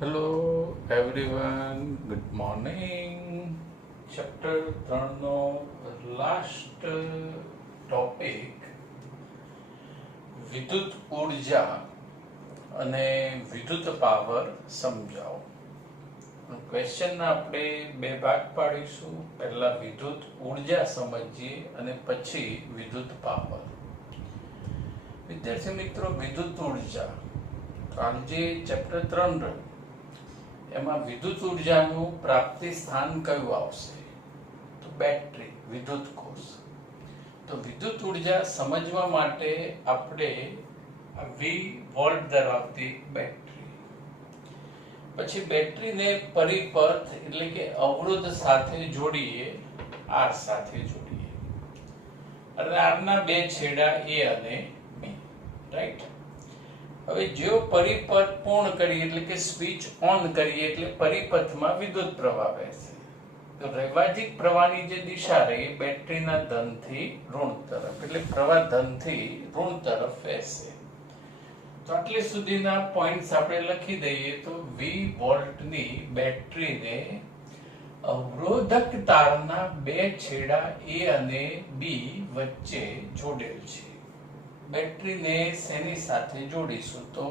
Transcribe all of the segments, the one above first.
Hello everyone, good morning. Chapter 3 નો last topic વિદ્યુત ઉર્જા અને વિદ્યુત પાવર સમજાવો. ક્વેશ્ચનના આપણે બે ભાગ પાડીશું. પહેલા વિદ્યુત ઉર્જા સમજીએ અને પછી વિદ્યુત પાવર. વિદ્યાર્થી મિત્રો, વિદ્યુત ઉર્જા આજે ચેપ્ટર 3 રહ્યું. એમાં વિદ્યુત ઉર્જાનું પ્રાપ્તિ સ્થાન કયું આવશે? તો બેટરી, વિદ્યુત કોષ. તો વિદ્યુત ઉર્જા સમજવા માટે આપણે V વોલ્ટ ધરાવતી બેટરી, પછી બેટરીને પરિપથ એટલે કે અવરોધ સાથે જોડીએ, R સાથે જોડીએ, અને R ના બે છેડા A અને B, રાઈટ? હવે જો પરિપથ પૂર્ણ કરીએ એટલે કે સ્વિચ ઓન કરીએ એટલે પરિપથમાં વિદ્યુત પ્રવાહ વહેશે. તો રૈવાજિક પ્રવાહની જે દિશા રહી બેટરીના ધનથી ઋણ તરફ, એટલે પ્રવાહ ધનથી ઋણ તરફ વહેશે. તો આટલી સુધીના પોઈન્ટ્સ આપણે લખી દઈએ તો V વોલ્ટની બેટરીને અવરોધક તારના બે છેડા A અને B વચ્ચે જોડેલ છે. બેટરીને શેની સાથે જોડીશું? તો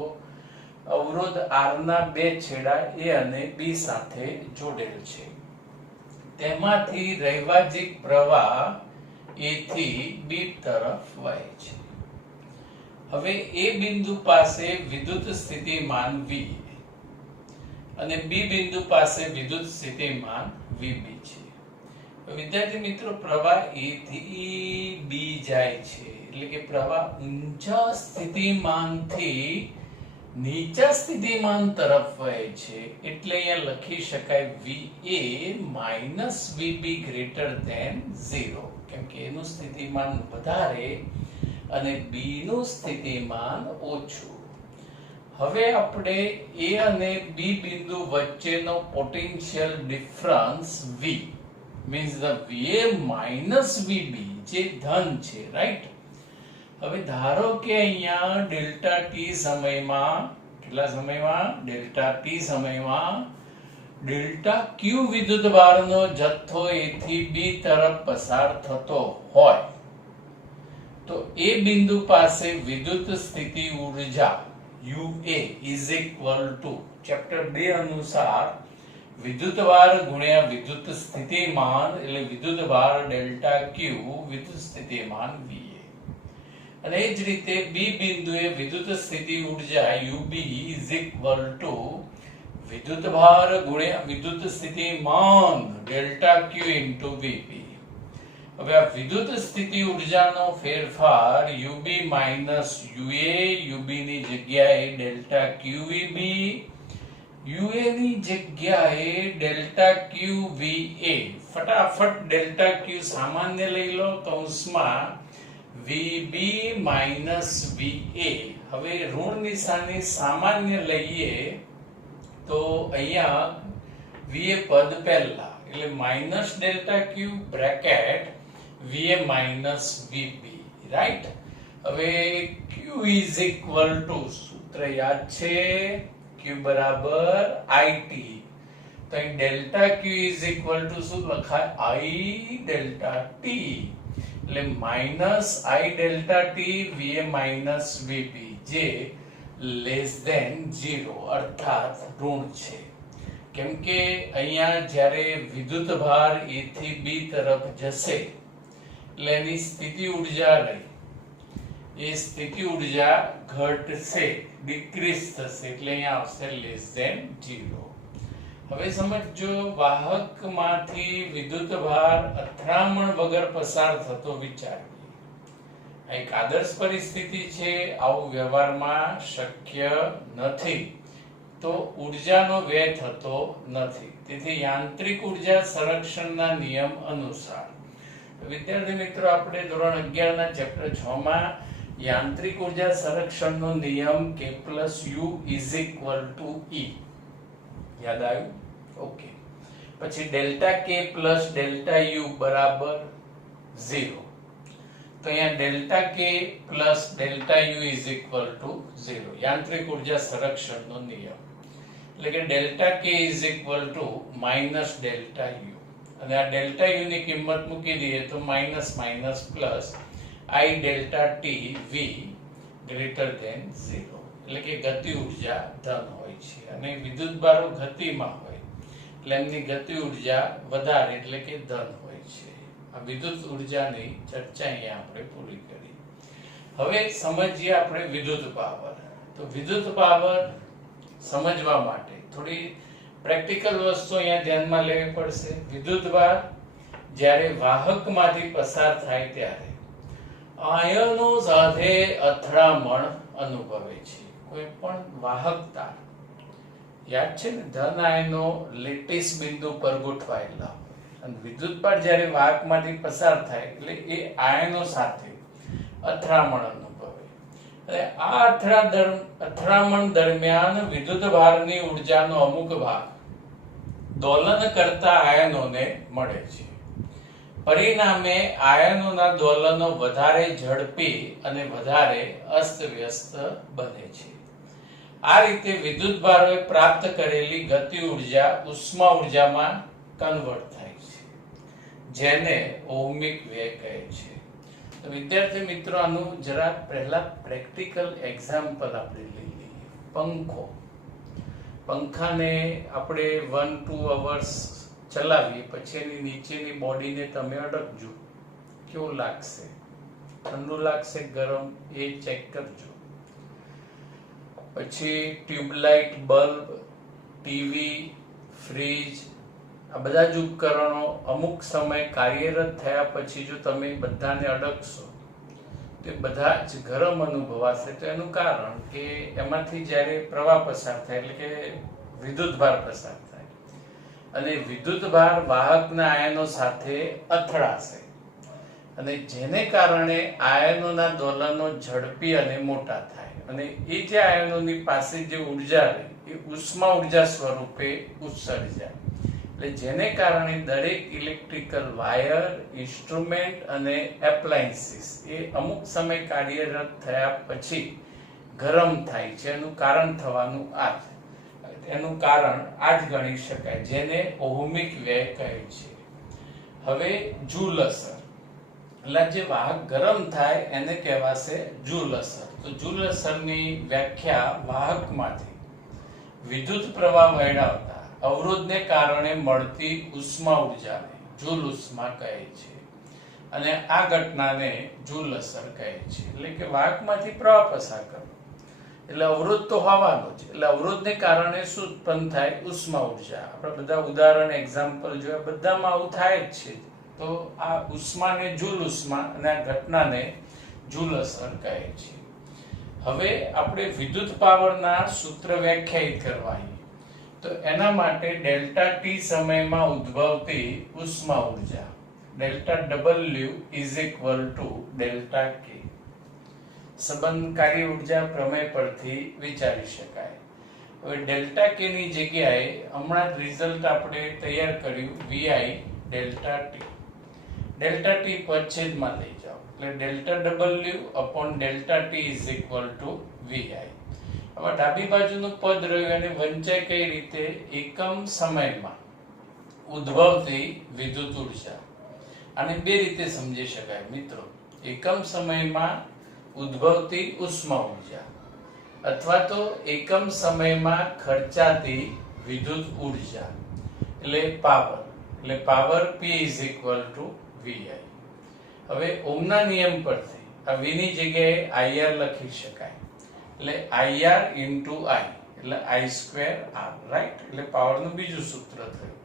અવરોધ R ના બે છેડા A અને B સાથે જોડેલ છે. તેમાંથી રૈવાજિક પ્રવાહ A થી B તરફ વહે છે. હવે A બિંદુ પાસે વિદ્યુત સ્થિતિમાન V અને B બિંદુ પાસે વિદ્યુત સ્થિતિમાન VB છે. વિદ્યાર્થી મિત્રો, પ્રવાહ A થી B જાય છે એટલે કે પ્રવાહ ઊંચા સ્થિતિમાનથી નીચા સ્થિતિમાન તરફ વહે છે. એટલે અહીંયા લખી શકાય VA minus VB greater than 0, કેમ કે એનું સ્થિતિમાન વધારે અને B નું સ્થિતિમાન ઓછું. હવે આપણે A અને B બિંદુ વચ્ચેનો potential difference V means the VA minus VB જે ધન છે, રાઈટ? હવે ધારો કે અહીંયા ડેલ્ટા ટી સમયમાં, કેટલા સમયમાં? ડેલ્ટા ટી સમયમાં ડેલ્ટા ક્યુ વિદ્યુતભારનો જથ્થો A થી B તરફ પસાર થતો હોય તો A બિંદુ પાસે વિદ્યુત સ્થિતિ ઉર્જા UA is equal to chapter 2 અનુસાર વિદ્યુતભાર ગુણ્યા વિદ્યુત સ્થિતિમાન એટલે વિદ્યુતભાર ડેલ્ટા ક્યુ વિદ્યુત સ્થિતિમાન VA. અને એ જ રીતે B બિંદુએ વિદ્યુત સ્થિતિ ઉર્જા UB is equal to વિદ્યુતભાર ગુણ્યા વિદ્યુત સ્થિતિમાન ડેલ્ટા ક્યુ into VB. હવે આ વિદ્યુત સ્થિતિ ઉર્જાનો ફેરફાર UB માઇનસ UA, UB ની જગ્યાએ ડેલ્ટા QVB, UA ની જગ્યાએ ડેલ્ટા QVA. ફટાફટ ડેલ્ટા Q સામાન્ય લઈ લો, કૌંસમાં VB માઇનસ VA. હવે ઋણ નિશાની સામાન્ય લઈએ તો અહીંયા VA પદ પહેલા એટલે minus delta Q bracket VA minus VB, right? હવે Q is equal to, સૂત્ર યાદ છે, Q બરાબર IT. તો અહીં delta Q is equal to શું લખાય? I ડેલ્ટા T, એટલે minus I delta T VA minus VB જે લેસ ધેન 0 અર્થાત ઋણ છે. કેમ કે અહીંયા જ્યારે વિદ્યુતભાર A થી B તરફ જશે એટલે એની સ્થિતિ ઉર્જા રહી, એ સ્થિતિ ઉર્જા ઘટશે, ડિક્રીઝ થશે, એટલે અહીંયા આવશે લેસ ધેન 0. હવે સમજો, વાહકમાંથી વિદ્યુતભાર અથડામણ વગર પસાર થતો વિચારીએ. આ એક આદર્શ પરિસ્થિતિ છે, આવું વ્યવહારમાં શક્ય નથી, તો ઉર્જાનો વ્યય થતો નથી. તેથી યાંત્રિક ઉર્જા સંરક્ષણના નિયમ અનુસાર, વિદ્યાર્થી મિત્રો, આપણે ધોરણ 11 ના ચેપ્ટર 6 માં યાંત્રિક ઉર્જા સંરક્ષણનો નિયમ K + U is equal to E યાદ આવ્યું? ઓકે. પછી ડેલ્ટા K + ડેલ્ટા U બરાબર 0. તો અહીંયા delta K + delta U is equal to 0 યાંત્રિક ઉર્જા સંરક્ષણનો નિયમ. એટલે કે ડેલ્ટા કે is equal to minus delta U, અને આ ડેલ્ટા યુ ની કિંમત મૂકી દઈએ તો minus minus plus I delta T V greater than 0, એટલે કે ગતિ ઉર્જા ધન હોય છે અને વિદ્યુતભારો ગતિમાં હોય એટલે એમની ગતિ ઉર્જા વધારે એટલે કે ધન હોય છે. આ વિદ્યુત ઉર્જાની ચર્ચા અહીંયા આપણે પૂરી કરી. હવે સમજીએ આપણે વિદ્યુત પાવર. તો વિદ્યુત પાવર સમજવા માટે થોડી પ્રેક્ટિકલ વસ્તુ અહીંયા ધ્યાનમાં લેવી પડશે. વિદ્યુતભાર જ્યારે વાહકમાંથી પસાર થાય ત્યારે આયનો સાથે અથડામણ અનુભવે છે. કોઈ પણ વાહક તાર, યાદ છે ને, ધન આયનો લેટિસ બિંદુ પર ગોઠવાયેલા હોય અને વિદ્યુતભાર જ્યારે વાહકમાંથી પસાર થાય એટલે એ આયનો સાથે અથડામણ અનુભવે. અને આ અથડામણ દરમિયાન વિદ્યુતભારની ઉર્જાનો અમુક ભાગ દોલન કરતા આયનોને મળે છે. પરિણામે આયનોના દોલનો વધારે ઝડપી અને વધારે અસ્તવ્યસ્ત બને છે. આ રીતે વિદ્યુતભારોએ પ્રાપ્ત કરેલી ગતિ ઉર્જા ઉષ્મા ઉર્જામાં કન્વર્ટ થાય છે, જેને ઓહમિક વ્યય કહે છે. તો વિદ્યાર્થી મિત્રો, આનું જરા પહેલા પ્રેક્ટિકલ એક્ઝામ્પલ આપણે લઈ લઈએ. પંખો, પંખાને આપણે 1-2 અવર્સ ચલાવીએ પછી એની નીચેની બોડીને તમે અડકજો, કેવું લાગશે? ઠંડુ લાગશે, ગરમ? એ ચેક કરજો. પછી ટ્યુબલાઇટ, બલ્બ, ટીવી, ફ્રીજ, આ બધા જ ઉપકરણો અમુક સમય કાર્યરત થયા પછી જો તમે બધાને અડકશો તો બધા જ ગરમ અનુભવાશે. તો એનું કારણ કે એમાંથી જ્યારે પ્રવાહ પસાર થાય એટલે કે વિદ્યુતભાર પસાર થાય અને વિદ્યુતભાર વાહકના આયનો સાથે અથડાશે અને જેને કારણે આયનોના દોલનો ઝડપી અને મોટા થાય અને એ જે આયનોની પાસે જે ઉર્જા રહે એ ઉષ્મા ઉર્જા સ્વરૂપે ઉત્સર્જાય. એટલે જેને કારણે દરેક ઇલેક્ટ્રિકલ વાયર, ઇન્સ્ટ્રુમેન્ટ અને એપ્લાયન્સીસ એ અમુક સમય કાર્યરત થયા પછી ગરમ થાય છે. એનું કારણ થવાનું આ જ, એનું કારણ આ જ ગણી શકાય, જેને ઓહમિક વ્યય કહે છે. હવે જૂલ અસર, એટલે જે વાહક ગરમ થાય એને કહેવાશે જૂલ અસર. તો જૂલ અસરની વ્યાખ્યા વાહકમાંથી વિદ્યુત પ્રવાહ વહેડાવતા અવરોધને કારણે મળતી ઉષ્મા ઉર્જાને જૂલ ઉષ્મા કહે છે અને આ ઘટનાને જૂલ અસર કહે છે. એટલે કે વાહકમાંથી પ્રવાહ પસાર કરવો એટલે અવરોધ તો હોવાનો જ, એટલે અવરોધને કારણે શું ઉત્પન્ન થાય? ઉષ્મા ઉર્જા. આપણે બધા ઉદાહરણ, એક્ઝામ્પલ જોયા, બધામાં આવું થાય જ છે. તો આ ઉષ્માને જૂલ ઉષ્મા અને આ ઘટનાને જૂલ અસર કહે છે. હવે આપણે વિદ્યુત પાવરના સૂત્ર વ્યાખ્યાયિત કરવા, તો એના માટે ડેલ્ટા ટી સમયમાં ઉદ્ભવતી ઉષ્મા ઉર્જા delta W is equal to delta કે સંબંધ કાર્ય ઉર્જા પ્રમેય પરથી વિચારી શકાય. હવે ડેલ્ટા કે ની જગ્યાએ હમણાં જ રિઝલ્ટ આપણે તૈયાર કર્યું, VI delta T. Delta T પદછેદમાં લઈ જાઓ એટલે delta W upon delta T is equal to VI. હવે ડાબી બાજુનું પદ રહ્યું અને વંચાય કઈ રીતે? એકમ સમયમાં ઉદ્ભવતી વિદ્યુત ઉર્જા. આને બે રીતે સમજી શકાય મિત્રો. એકમ સમયમાં ઉદ્ભવતી ઉષ્મા ઉર્જા અથવા તો એકમ સમયમાં ખર્ચાતી વિદ્યુત ઉર્જા એટલે પાવર. એટલે power P is equal two VI. હવે ઓહમના નિયમ પરથી આ V ની જગ્યાએ IR લખી શકાય. એટલે IR into I એટલે I²R, રાઈટ? એટલે પાવરનું બીજું સૂત્ર થયું.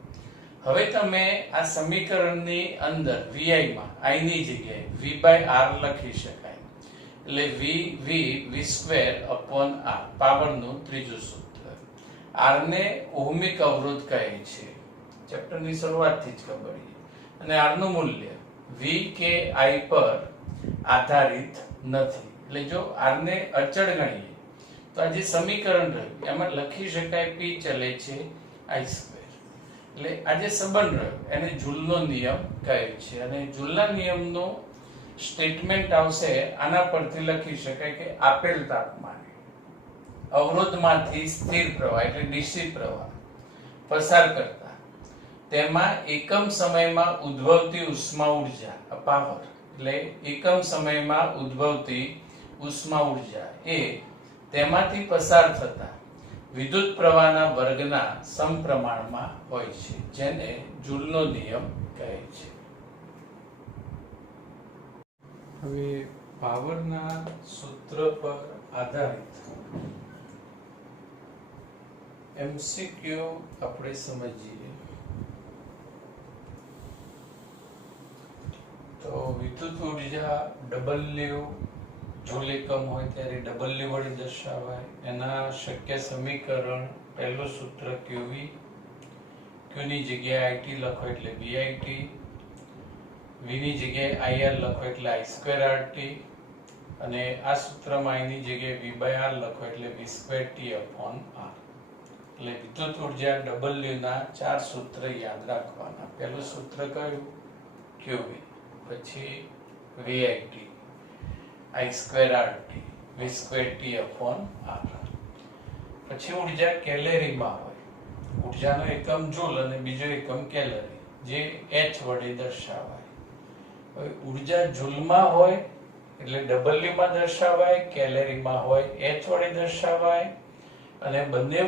હવે તમે આ સમીકરણની અંદર VI માં I ની જગ્યાએ V/R લખી શકાય. એટલે V²/R પાવરનું ત્રીજું સૂત્ર. R ને ઓહમિક અવરોધ કહે છે, ચેપ્ટરની શરૂઆતથી જ ખબર છે. અને R નું મૂલ્ય V કે I પર આધારિત નથી. એટલે જો R ને અચળ ગણીએ તો આ જે સમીકરણ રહ્યું એમાં લખી શકાય P ચલે છે I². એટલે આ જે સંબંધ રહ્યો એને જૂલનો નિયમ કહે છે અને જૂલના નિયમનો સ્ટેટમેન્ટ આવશે આના પરથી લખી શકાય કે આપેલ તાપમાને અવરોધમાંથી સ્થિર પ્રવાહ એટલે ડીસી પ્રવાહ પસાર કરતા તેમાં એકમ સમયમાં ઉદ્ભવતી ઉષ્મા ઉર્જા પાવર એટલે એકમ સમયમાં ઉદ્ભવતી ઉષ્મા ઉર્જા એ તેમાંથી પસાર થતા વિદ્યુત પ્રવાહના વર્ગના સમપ્રમાણમાં હોય છે, જેને જૂલનો નિયમ કહે છે. હવે પાવરના સૂત્ર પર આધારિત એમસીક્યુ આપણે સમજીએ. તો વિદ્યુત ઉર્જા W જૂલ એકમ હોય ત્યારે W વડે દર્શાવાય. એના શક્ય સમીકરણ પહેલું સૂત્ર QV, Q ની જગ્યાએ IT લખો એટલે VIT, V ની જગ્યાએ IR લખો એટલે I2RT, અને આ સૂત્રમાં I ની જગ્યાએ V/R લખો એટલે V2T/R. એટલે વિદ્યુત ઉર્જા W ના 4 સૂત્ર યાદ રાખવાના. પહેલું સૂત્ર કયું? QV, પછી VIT, I2RT, V2T/R. પછી ઉર્જા કેલેરીમાં હોય. ઉર્જાનો એકમ જૂલ અને બીજો એકમ કેલરી, જે H વડે દર્શાવાય. હવે ઉર્જા જૂલમાં હોય એટલે W માં દર્શાવાય, કેલેરીમાં હોય H વડે દર્શાવાય, અને બંને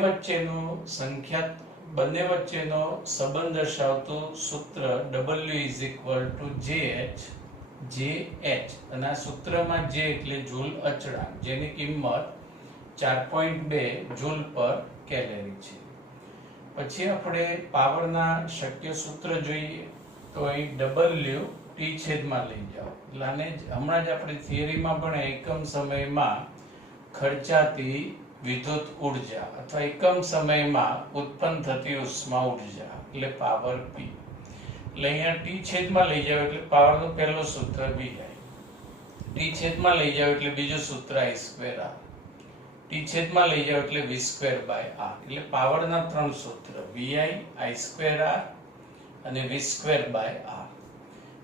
વચ્ચેનો સંબંધ દર્શાવતું સૂત્ર W=JH, અને આ સૂત્રમાં J એટલે જૂલ અચળાંક, જેની કિંમત 4.2 જૂલ પર કેલરી છે. પછી આપણે પાવરના શક્ય સૂત્ર જોઈએ તો અહીં W T છેદમાં લઈ જાઓ. એટલે આને હમણાં જ આપણે થિયરીમાં પણ એકમ સમયમાં ખર્ચાતી વિદ્યુત ઉર્જા અથવા એકમ સમયમાં ઉત્પન્ન થતી ઉષ્મા ઉર્જા એટલે પાવર P. એટલે અહીંયા T છેદમાં લઈ જાઓ એટલે પાવરનું પહેલું સૂત્ર VI, T છેદમાં લઈ જાઓ એટલે બીજું સૂત્ર I2R, T છેદમાં લઈ જાઓ એટલે V2/R. એટલે પાવરના 3 સૂત્ર VI, I2R અને V2/R.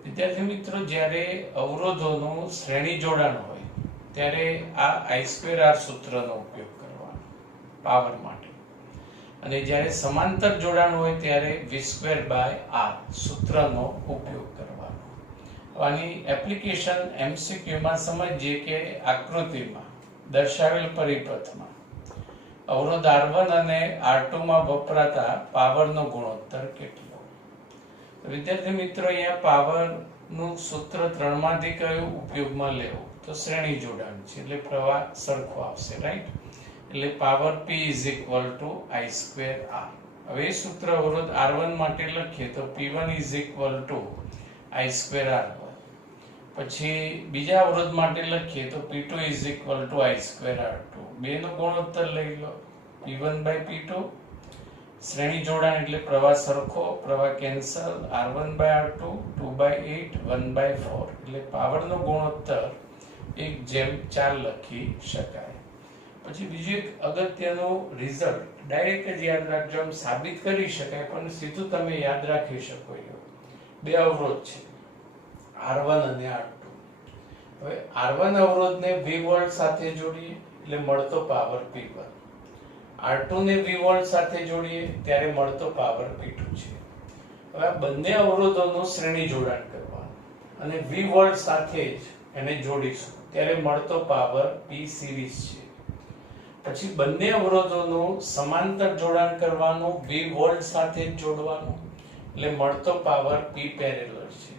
વિદ્યાર્થી મિત્રો, જ્યારે અવરોધોનું શ્રેણી જોડાણ હોય ત્યારે આ I2R સૂત્રનો ઉપયોગ કરવાનો પાવર માટે, અને જ્યારે સમાંતર જોડાણ હોય ત્યારે V2/R સૂત્રનો ઉપયોગ કરવાનો. આની એપ્લિકેશન MCQ માં સમજીએ કે આકૃતિમાં દર્શાવેલ પરિપથમાં અવરોધ R1 અને R2 માં વપરાતા પાવરનો ગુણોત્તર કેટલો? વિદ્યાર્થી મિત્રો, અહીંયા પાવરનું સૂત્ર 3 માંથી કયું ઉપયોગમાં લેવું? તો શ્રેણી જોડાણ છે એટલે પ્રવાહ સરખો આવશે, રાઈટ? એટલે પાવર P I2R. હવે એ સૂત્ર અવરોધ R1 માટે લખીએ તો P1 I2R1. પછી બીજા અવરોધ માટે લખીએ તો P2 I2R2. બેનો ગુણોત્તર લઈ લો P1/P2. શ્રેણી જોડાણ એટલે પ્રવાહ સરખો, પ્રવાહ કેન્સલ, R1/R2 2/8 1/4. એટલે પાવરનો ગુણોત્તર 1/4 લખી શકાય. પછી બીજું એક અગત્યનું રિઝલ્ટ ડાયરેક્ટ જ યાદ રાખજો, આમ સાબિત કરી શકાય પણ સીધું તમે યાદ રાખી શકો. બે અવરોધ છે R1 અને R2. હવે R1 અવરોધને V વોલ્ટ સાથે જોડીએ એટલે મળતો પાવર P1, R2 ને V વોલ્ટ સાથે જોડીએ ત્યારે મળતો પાવર P2 છે. હવે આ બંને અવરોધોનું શ્રેણી જોડાણ કરવાનું અને V વોલ્ટ સાથે જ એને જોડીશું ત્યારે મળતો પાવર P સિરીઝ છે. પછી બંને અવરોધોનું સમાંતર જોડાણ કરવાનું, V વોલ્ટ સાથે જ જોડવાનું, એટલે મળતો પાવર P પેરેલલ છે.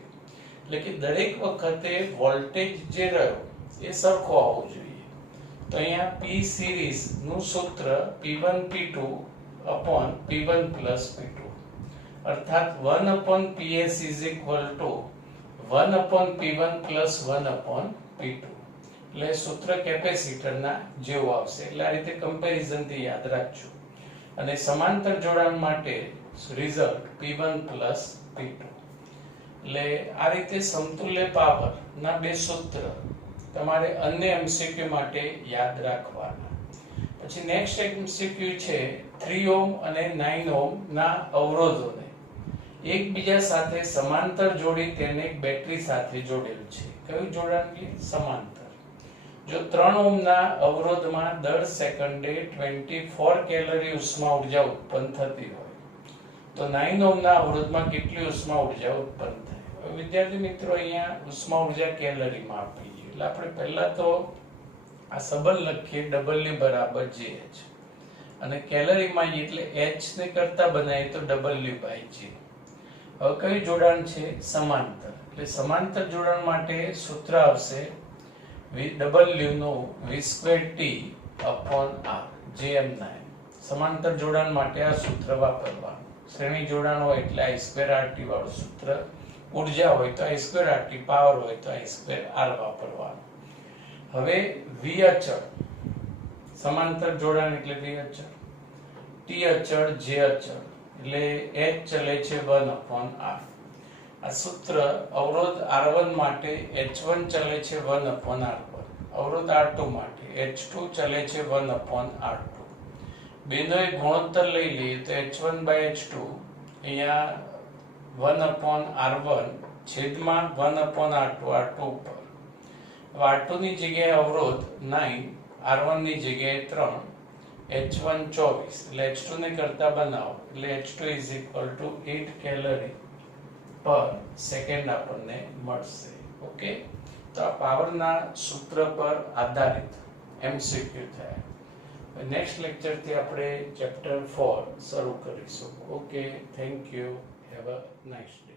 એટલે કે દરેક વખતે વોલ્ટેજ જે રહ્યો એ સરખો આવવો જોઈએ. તો અહીંયા P સિરીઝ નું સૂત્ર P1P2/P1+P2, અર્થાત 1/PS = 1/P1+1/P2. એટલે સૂત્ર કેપેસિટરના જેવું આવશે. એટલે આ રીતે કમ્પેરિઝન થી યાદ રાખજો. અને સમાંતર જોડાણ માટે રિઝલ્ટ P1+P2. એટલે આ રીતે સમતુલ્ય પાવર ના બે સૂત્ર તમારે અન્ય MCQ માટે યાદ રાખવાના. પછી નેક્સ્ટ MCQ છે 3 ઓહ્મ અને 9 ઓહ્મ ના અવરોધોને એકબીજા સાથે સમાંતર જોડી તેને એક બેટરી સાથે જોડેલ છે. કયું જોડાણ? સમાંતર. જો 3 ઓહ્મના અવરોધમાં દર સેકન્ડે 24 કેલરી ઉષ્મા ઉર્જા ઉત્પન્ન થતી હોય તો 9 ઓહ્મના અવરોધમાં કેટલી ઉષ્મા ઉર્જા ઉત્પન્ન થાય? હવે વિદ્યાર્થી મિત્રો અહીંયા ઉષ્મા ઉર્જા કેલરીમાં આપી છે એટલે આપણે પહેલા તો આ સંબંધ લખીએ W બરાબર GH અને કેલરીમાં એટલે H ને કરતા બનાવીએ તો W/G. હવે કયું જોડાણ છે? સમાંતર. એટલે સમાંતર જોડાણ માટે સૂત્ર આવશે W નો V²T/R JM9. સમાંતર જોડાણ માટે આ સૂત્ર વાપરવાનું. શ્રેણી જોડાણ હોય એટલે I²RT વાળું સૂત્ર, ઉર્જા હોય તો I²RT, પાવર હોય તો I²R વાપરવાનું. હવે V અચળ, સમાંતર જોડાણ એટલે V અચળ, T અચળ, J અચળ એટલે H ચલે છે 1/R. આ સૂત્ર અવરોધ R1 માટે H1 ચલે છે 1/R1, અવરોધ R2 માટે H2 ચલે છે 1/R2. બેનો એક ગુણોત્તર લઈ લઈએ તો H1/H2 અહીંયા 1/R1 છેદમાં 1/R2, R2 ઉપર. R2 ની જગ્યાએ અવરોધ 9, R1 ની જગ્યાએ 3, H1 24 એટલે H2 ને કરતા બનાવો એટલે H2 = 8 કેલરી પર સેકન્ડ આપણને મળશે. ઓકે, તો આ પાવરના સૂત્ર પર આધારિત MCQ થયા. નેક્સ્ટ લેક્ચર થી આપણે ચેપ્ટર 4 શરૂ કરીશું. Okay, thank you, have a nice day.